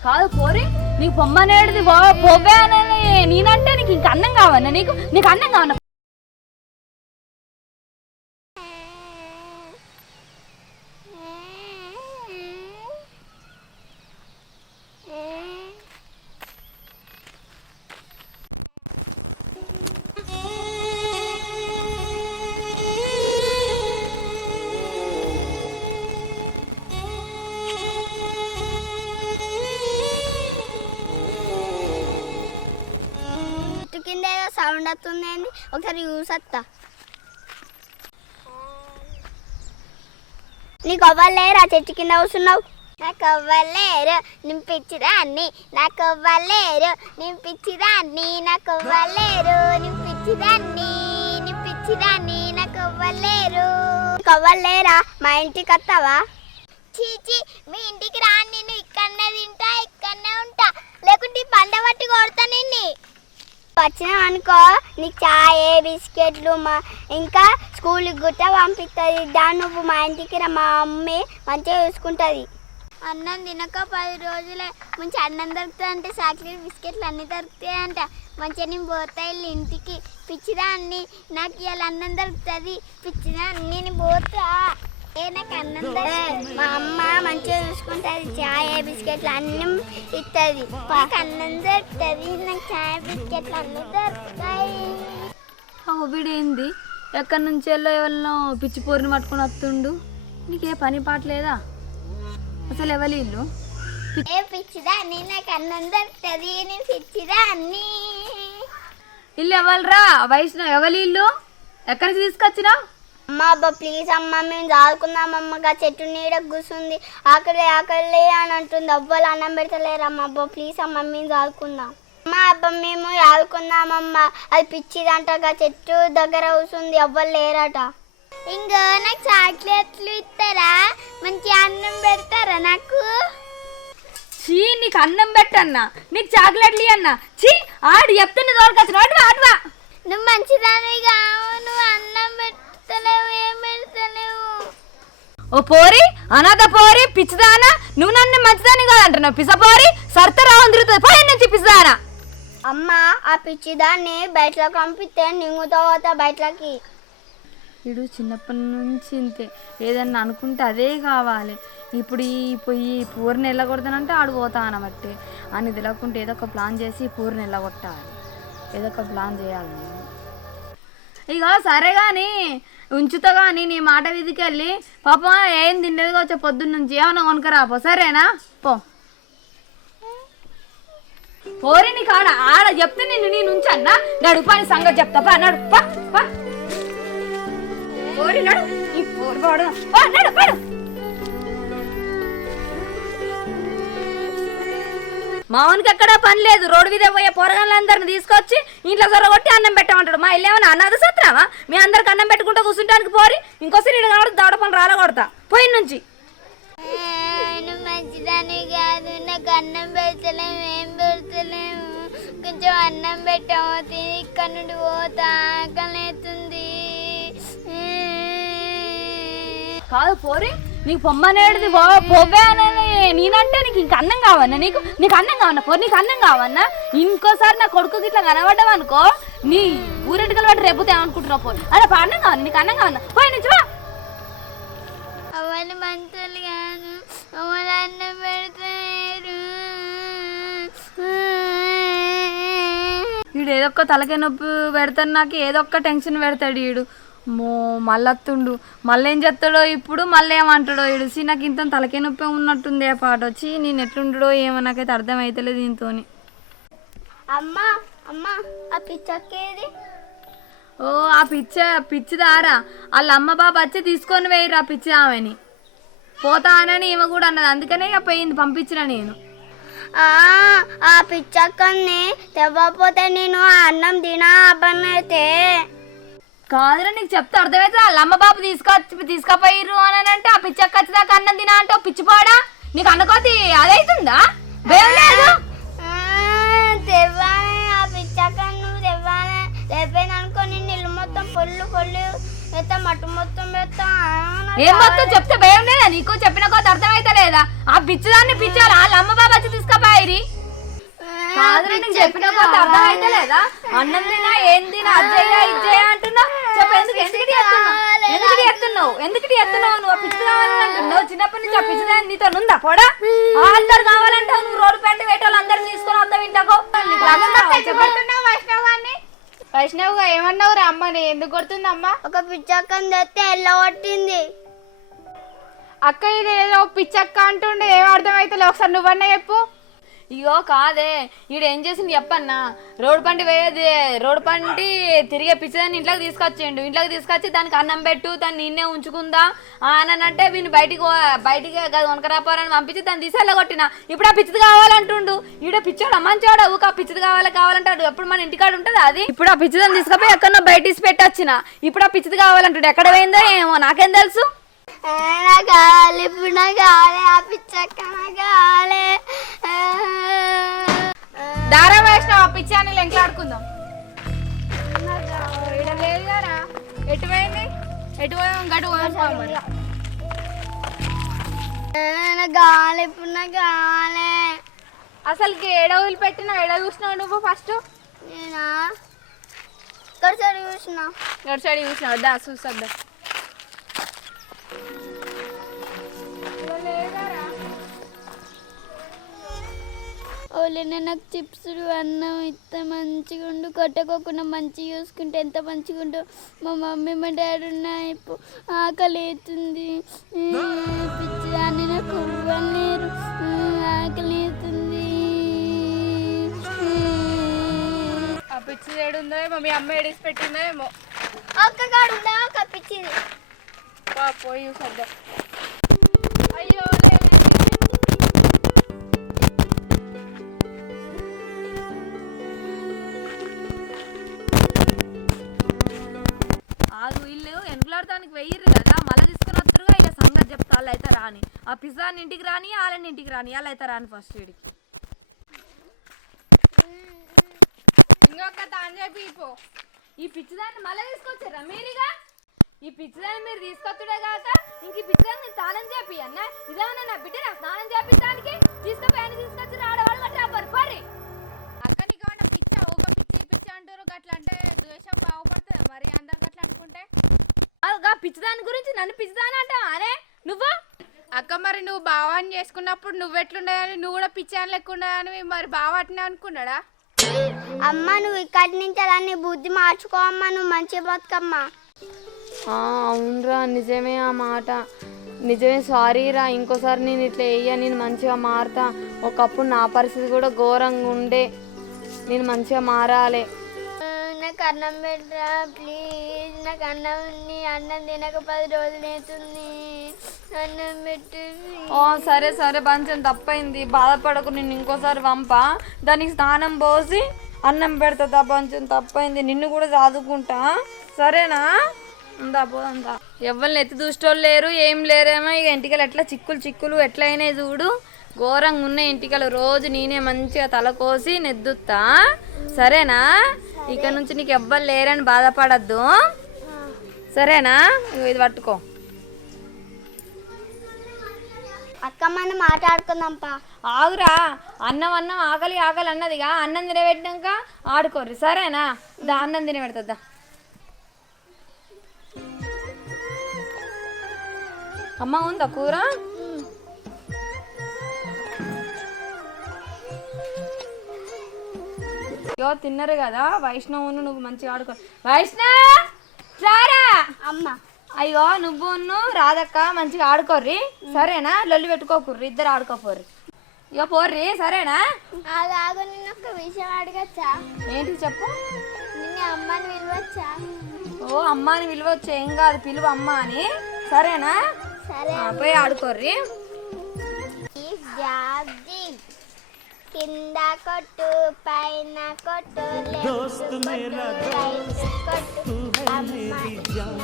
కాదు పోరి నీకు పొమ్మనేది పోవే అని నేనంటే నీకు ఇంక అన్నం కావన్నా నీకు అన్నం కావన్నా కింద ఏదో సౌండ్ వస్తుందండి ఒకసారి చూసత్తా నీకు అవ్వలేరు ఆ చెట్టు కింద కూర్చున్నావు నాకు అవ్వలేరు నింపించిదాన్ని నాకు అవ్వలేరు నింపించిదాన్ని నాకు అవ్వలేరు నింపించిదాన్ని నాకు అవ్వలేరు నీకు అవ్వలేరా మా ఇంటికి వస్తావా చీచి మీ ఇంటికి రా నేను ఇక్కడనే తింటా ఇక్కడనే ఉంటా లేకుంటే పండ పట్టి కొడతా నిన్ను వచ్చినావు అనుకో నీకు చాయ్ బిస్కెట్లు ఇంకా స్కూల్కి గుట్ట పంపిస్తుంది దాన్ని నువ్వు మా ఇంటికి రా మా మమ్మీ మంచిగా చూసుకుంటుంది అన్నం తినక 10 రోజులే మంచి అన్నం దొరుకుతుంది అంటే చాక్లెట్ బిస్కెట్లు అన్నీ దొరుకుతాయి అంట మంచిగా నేను పోతా వెళ్ళి ఇంటికి పిచ్చిదా అన్ని నాకు ఇవాళ అన్నం దొరుకుతుంది పిచ్చిదా నేను పోతా నాకు అన్నం దొరుకుతుంది మా అమ్మ మంచిగా చూసుకుంటుంది చాయ్ బిస్కెట్లు అన్నీ ఇస్తుంది నాకు అన్నం దొరుకుతుంది నాకు చాయ్ బిస్కెట్లు అన్నీ దొరుకుతాయి వీడేంది ఎక్కడి నుంచి ఎవరినో పిచ్చి పోరిని పట్టుకుని వస్తుండు నీకే పని పాట లేదా అసలు ఎవరి ఇల్లు ఏ పిచ్చిదా అన్ని నాకు అన్నం దొరుకుతుంది నేను పిచ్చిదా అన్ని ఇల్లు ఎవరిరా వయసు ఎవరి ఇల్లు ఎక్కడి నుంచి తీసుకొచ్చినా అమ్మ అబ్బా ప్లీజ్ అమ్మ మేము చదువుకుందాం అమ్మగా చెట్టు నీడ కూర్చుంది ఆకలి ఆకలి అని అంటుంది అవ్వలు అన్నం పెడతలేరమ్మ అబ్బా ప్లీజ్ అమ్మ మేము చదువుకుందాం అమ్మ అబ్బా మేము చదువుకుందామమ్మ అది పిచ్చిదంటగా చెట్టు దగ్గర కూర్చుంది అవ్వలు లేరట ఇంకా నాకు చాక్లెట్లు ఇస్తారా మంచి అన్నం పెడతారా నాకు చీ నీకు అన్నం పెట్టన్నా నీకు చాక్లెట్లు అన్నా చీ ఆడు చెప్తుంది తోలుకొచ్చిన అటువా నువ్వు మంచిదాని కావు నువ్వు అన్నం పెడతలేవు ఏం పెడతలేవు ఓ పోరి అనాథ పోరి పిచ్చిదానా నువ్వు నన్ను మంచిదాని కాదంటున్నావు పిసపోరి సర్తరా వందిరుతుంది పోయి నుంచి పిచ్చిదానా అమ్మ ఆ పిచ్చిదాన్ని బయటలోకి పంపిస్తే నింగుతో పోతా బయటలోకి వీడు చిన్నప్పటి నుంచి ఇంతే ఏదన్నా అనుకుంటే అదే కావాలి ఇప్పుడు ఈ పూర్ని వెళ్ళగొడతానంటే ఆడు పోతా అనబట్టి అని తెలియకుంటే ఏదో ఒక ప్లాన్ చేసి పూర్ని వెళ్ళగొట్టాలి ఏదో ఒక ప్లాన్ చేయాలి నేను ఇక సరే కానీ ఉంచుతా కానీ నీ మాట వీధికి వెళ్ళి పాప ఏం తిండేది వచ్చే పొద్దున్న నుంచి ఏమన్నా కొనుకరాపో సరేనా పో పోరి నీ కాడ ఆడ చెప్తే నేను ఉంచన్నా నడు పని సంగతి చెప్తా పా నడు పా పోరి నడు ఈ పోరు పోడు నడు పడు మావనికి ఎక్కడా పని లేదు రోడ్డు మీద పోయే పొరగాళ్ళందరిని తీసుకొచ్చి ఇంట్లో సొరగొట్టి అన్నం పెట్టమంటాడు మా ఇల్లు ఏమన్నా అన్నది సత్రావా మీ అందరికి అన్నం పెట్టుకుంటూ కూర్చుంటానికి పోరి ఇంకోసారి ఇటు కాబట్టి దవడ పని రాలగొడతా పోయి నుంచి మంచిదాన్ని కాదు నాకు అన్నం పెడతలేము ఏం పెడతలేము కొంచెం అన్నం పెట్టాము తిని ఇక్కడ నుండి పోతా ఆకలిస్తుంది కాదు పోరి నీకు పొమ్మనేది పోవే అని నేనంటే నీకు ఇంక అన్నం కావన్నా నీకు అన్నం కావన్నా పోరి నీకు అన్నం కావన్నా ఇంకోసారి నా కొడుకు ఇట్లా కనబడ్డావు అనుకో నీ ఊరెంటికలు పట్టి రేపుతే ఏమనుకుంటున్నావు పోయి అలా అన్నం కావాలి నీకు అన్నం కావన్నా పోయి నుంచి అవన్నీ మంచులు కాదు అవన్నీ అన్నం పెడతారు వీడు ఏదో ఒక్క తలకాయ నొప్పి పెడతాడు నాకు ఏదో ఒక్క టెన్షన్ పెడతాడు వీడు మళ్ళొత్తుండు మళ్ళీ ఏం చేస్తాడో ఇప్పుడు మళ్ళీ ఏమంటాడో ఇడిసి నాకు ఇంత తలకాయ నొప్పి ఉన్నట్టుంది ఆ పాట వచ్చి నేను ఎట్లుండడో ఏమో నాకైతే అర్థమవుతలేదు దీంతో అమ్మా అమ్మా ఆ పిచ్చక్కేది ఓ ఆ పిచ్చిదారా వాళ్ళ అమ్మ బాబు వచ్చి తీసుకొని వేయరు ఆ పిచ్చి ఆమెని పోతా అని ఈమె కూడా అన్నది అందుకనే ఇక పోయింది పంపించిన నేను ఆ పిచ్చక్కని తెవ్వకపోతే నేను అన్నం తినా అబ్బనైతే కాదురా నీకు చెప్తే అర్థమైతే వాళ్ళ అమ్మ బాబు తీసుకపోయిర్రు అని అంటే ఆ పిచ్చక్క వచ్చేదాకా అన్నం తినా అంటే పిచ్చిపోడా నీకు అనుకోతి అదైతుందా భయం లేదు తెవ్వానే ఆ పిచ్చక్క నువ్వు తెవ్వానే లేకపోయినా అనుకో నేను ఇల్లు మొత్తం పొల్లు ఎత్తా మట్టు మొత్తం ఎత్తా ఏం మొత్తం చెప్తే భయం లేదా నీకు చెప్పిన కొద్ది అర్థమైతే లేదా ఆ పిచ్చిదాన్ని పిచ్చాలి వాళ్ళ అమ్మ బాబు వచ్చి తీసుకపోయి నీకు చెప్పిన కొద్ది అర్థం అయితే లేదా? అన్నం తినా ఏం తినా అజ్జయ్య ఇజ్జయ్య అంటున్నా. చెప్పు ఎందుకు ఎత్తున్నావు నువ్వు పిచ్చి కావాలని అంటున్నావు? చిన్నప్పటి నుంచి ఆ పిచ్చిదాన్ని నీతో ఉందా పోడా? అందరు కావాలంటావు నువ్వు. రోడ్డు పెట్టి వేటోళ్ళు అందరిని తీసుకొని వస్తావు ఇంటకు. వైష్ణవ్గా ఏమన్నావు రా అమ్మని? ఎందుకు కొడుతుంది అమ్మ? ఒక పిచ్చక్కని తెస్తే ఎల్లగొట్టింది. అక్క ఇది ఏదో పిచ్చక్క అంటుండే, ఏం అర్థమైతే ఒకసారి నువ్వన్నా చెప్పు. ఇగో కాదే, ఈడు ఏం చేసింది చెప్పన్నా? రోడ్డు పంటి తిరిగే పిచ్చిదాన్ని ఇంట్లోకి తీసుకొచ్చిండు. ఇంట్లోకి తీసుకొచ్చి దానికి అన్నం పెట్టు, దాన్ని నిన్నే ఉంచుకుందా అని అంటే వీళ్ళు బయటికి వనకరాపోరని పంపించి దాన్ని తీసేలా కొట్టిన. ఇప్పుడు ఆ పిచ్చిది కావాలంటుండు. ఈడ పిచ్చోడా మంచోడా? ఊక ఆ పిచ్చిది కావాలంటాడు. ఎప్పుడు మన ఇంటికాడ ఉంటుంది అది. ఇప్పుడు ఆ పిచ్చిదాన్ని తీసుకుపోయి ఎక్కడో బయట తీసి పెట్టొచ్చిన. ఇప్పుడు ఆ పిచ్చిది కావాలంటాడు. ఎక్కడ పోయిందో ఏమో నాకేం తెలుసు. కావాలి ఇప్పుడు కావాలి ఆ పిచ్చక్క కావాలి. దారా వైష్ణవ్, ఆ పిచ్చి అని ఎంట్లాడుకుందాం. ఇక్కడ లేదు కదా, ఎటు పోయింది? ఎటు పోయాం? గటు పోయాం. కావాలి ఇప్పుడు కావాలి. అసలుకి ఏడ వదిలిపెట్టినావు? ఏడ చూసినావు నువ్వు ఫస్ట్? నేనా ఇక్కడ సైడ్ చూసినా. గడు సైడ్ చూసినావు? దా చూసొద్దా. ఓలేనా నాకు చిప్స్ అన్నం ఇస్తే మంచిగా ఉండు, కొట్టకోకుండా మంచిగా చూసుకుంటే ఎంత మంచిగా ఉండు. మా మమ్మీ మా డాడీ ఉన్నాయి, ఆకలి అవుతుంది. పిచ్చి దాన్ని నాకు ఇవ్వలేరు, ఆకలి అవుతుంది. ఆ పిచ్చి ఏడుందో ఏమో, మీ అమ్మ ఏడిసి పెట్టిందో ఏమో. ఒక్క కాడు ఉందా ఒక పిచ్చిది? పోయి చూసొద్దా. అయ్యో ఆగు, ఇల్లు ఎంకులాడటానికి వెయ్యిర్రు కదా, మళ్ళీ తీసుకుని వస్తారుగా. ఇలా సంగతి చెప్తా వాళ్ళు అయితే రాని. ఆ పిజ్జాని ఇంటికి రాని, వాళ్ళని ఇంటికి రాని, వాళ్ళు అయితే రాని ఫస్ట్ వీడికి. ఇంకొక తాను చెప్పి పో. ఈ పిచ్చిదాన్ని మళ్ళీ తీసుకొచ్చారా మీరుగా? ఈ పిచ్చిదాన్ని మీరు తీసుకొచ్చుడే కాక ఇంక ఈ పిచ్చిదాన్ని నేను స్నానం చేపి అన్న. ఇదేమన్నా నా బిడ్డ నాకు స్నానం చేపించడానికి తీసుకొచ్చి ఆడవాళ్ళు కట్టి పర్రి. అక్క నీకు ఏమన్నా పిచ్చా? ఒక పిచ్చి అంటారు గట్లా అంటే ద్వేషం బాగుపడుతుంది మరి అందరు గట్లా అనుకుంటే. పిచ్చిదాని గురించి నన్ను పిచ్చిదాని అంటావా అనే నువ్వు? అక్క మరి నువ్వు బావాన్ని చేసుకున్నప్పుడు నువ్వెట్లుండదని, నువ్వు కూడా పిచ్చాని లెక్క ఉండదని మరి బావ అట్నే అనుకున్నాడా? అమ్మ నువ్వు ఇక్కడి నుంచి అలా నీ బుద్ధి మార్చుకోమ్మా, నువ్వు మంచిగా బతుకమ్మా. అవునరా, నిజమే ఆ మాట. నిజమే, సారీ రా. ఇంకోసారి నేను ఇట్లా నేను మంచిగా మారుతా. ఒకప్పుడు నా పరిస్థితి కూడా ఘోరంగా ఉండే. నేను మంచిగా మారాలి. నాకు అన్నం పెట్టరా ప్లీజ్. నాకు అన్నం తినక 10 రోజులు అవుతుంది. అన్నం పెట్టు. సరే సరే, కొంచెం తప్పైంది, బాధపడకు. నేను ఇంకోసారి పంపా, దానికి స్నానం పోసి అన్నం పెడతా. కొంచెం తప్పైంది, నిన్ను కూడా చదువుకుంటా సరేనా? ఉందా పోదా. ఎవరిని ఎత్తి దూష్టోళ్ళు లేరు, ఏం లేరేమో. ఇక ఇంటికలు ఎట్లా చిక్కులు ఎట్లయినాయి చూడు, ఘోరంగా ఉన్నాయి ఇంటికలు. రోజు నేనే మంచిగా తల కోసి నెద్దుతా సరేనా? ఇక నుంచి నీకు ఎవ్వరు లేరని బాధపడద్దు సరేనా? ఇది పట్టుకో. అక్క మనం మాట్లాడుకుందాంపా. ఆగురా, అన్నం ఆకలి అన్నదిగా. అన్నం తినబెట్టినాక ఆడుకోర్రి సరేనా? దా అన్నం తినబెడతా. అమ్మ ఉందా కూర? అయ్యో తిన్నారు కదా వైష్ణవును, నువ్వు మంచిగా ఆడుకో. వైష్ణవ్ రారా అమ్మ. అయ్యో నువ్వును రాధక్క మంచిగా ఆడుకోర్రి సరేనా? లొల్లి పెట్టుకోకుర్రి, ఇద్దరు ఆడుకోపోర్రి. ఇక పోర్రి సరేనా? ఆగు నేను ఒక విషయం అడగచ్చా? ఏంటి చెప్పు. నిన్న అమ్మని పిలవచ్చా? ఓ అమ్మాని పిలవచ్చు, ఏం కాదు, పిలువ అమ్మ అని సరేనా? సరే పోయి ఆడుకోర్రి. కింద కొట్టు పైన కొట్టు కొట్టు అమ్మ